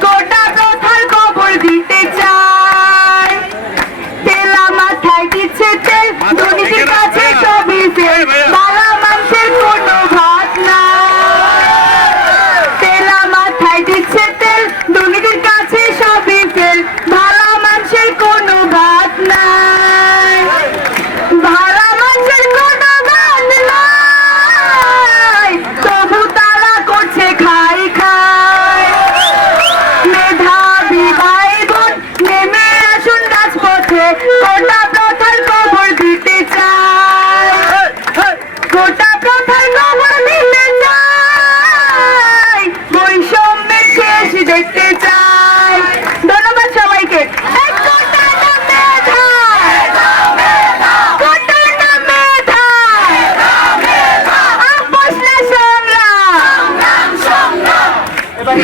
够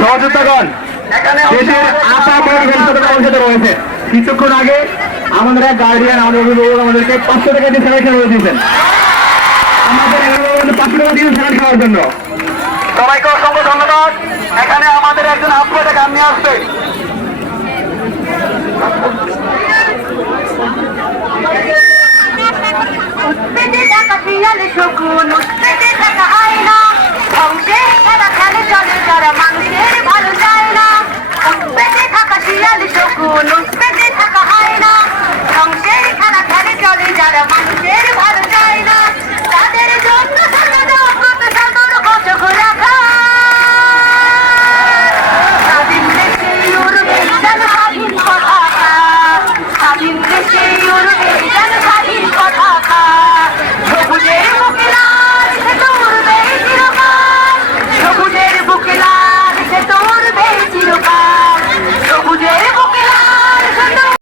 সহযোদ্ধাগণ দেশের আশা বড় অবস্থিত রয়েছে। কিছুক্ষণ আগে আমাদের এক গার্ডিয়ান আমাদের অভিভাবক আমাদেরকে পাঁচশো টাকা দিয়ে স্যালাড খাওয়া দিয়েছেন। আমাদের পাঁচশো টাকা দিয়ে স্যালাড খাওয়ার জন্য। সবাইকে অসংখ্য ধন্যবাদ। এখানে আমাদের একজন আত্মীয় গান নিয়ে আসবে।